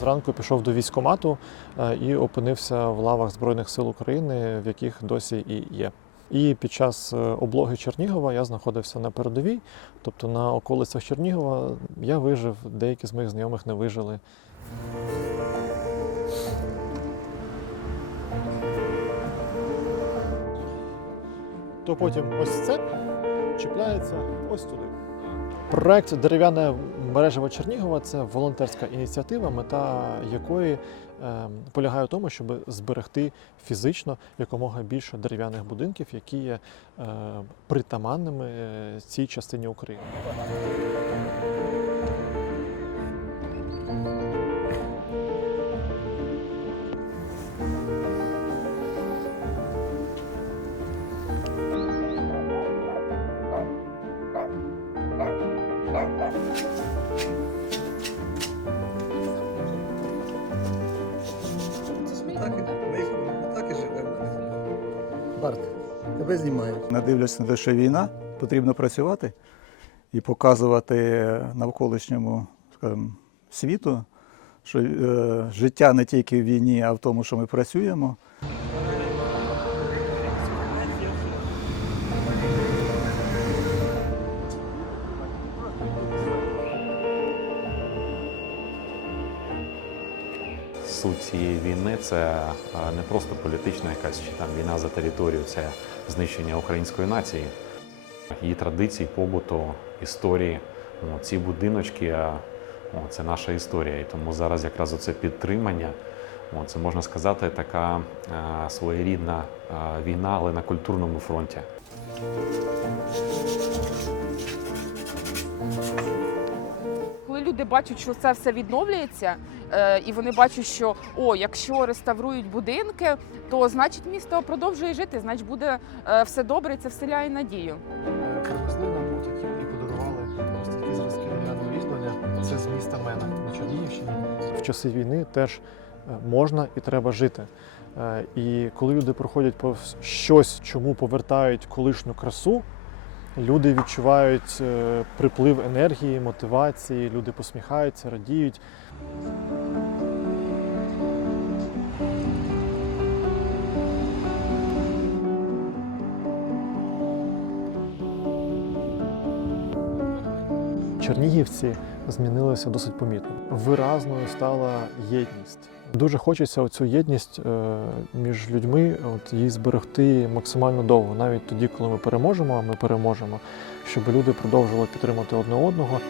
Зранку пішов до військкомату е, і опинився в лавах Збройних сил України, в яких досі і є. І під час е, облоги Чернігова я знаходився на передовій, тобто на околицях Чернігова я вижив, деякі з моїх знайомих не вижили. То потім ось це чіпляється ось туди. Проект Дерев'яне мережево Чернігова це волонтерська ініціатива, мета якої е, полягає в тому, щоб зберегти фізично якомога більше дерев'яних будинків, які є е, притаманними е, цій частині України. Барт, тебе знімають. Не дивлячись на те, що війна, потрібно працювати і показувати навколишньому скажімо, світу, що е, життя не тільки в війні, а в тому, що ми працюємо. Суть цієї війни це е, не просто політична якась чи там війна за територію, це знищення української нації, її традицій, побуту, історії. О, Ці будиночки е, це наша історія. І тому зараз якраз оце підтримання. Це можна сказати, така е, своєрідна війна, але на культурному фронті. Бачать, що це все відновлюється, е, і вони бачать, що о, якщо реставрують будинки, то значить місто продовжує жити, значить буде е, все добре, і це вселяє надію. Привезли нам будь-які і подарували ось такі зразки дерев'яного різьблення. Це з міста Мена на Чернігівщині. В часи війни теж е, можна і треба жити. І коли люди проходять повз щось, чому повертають колишню красу, люди відчувають е, приплив енергії, мотивації, люди посміхаються, радіють. Чернігівці змінилися досить помітно. Виразною стала єдність. Дуже хочеться цю єдність е, між людьми, от її зберегти максимально довго, навіть тоді, коли ми переможемо, а ми переможемо, щоб люди продовжували підтримати одне одного.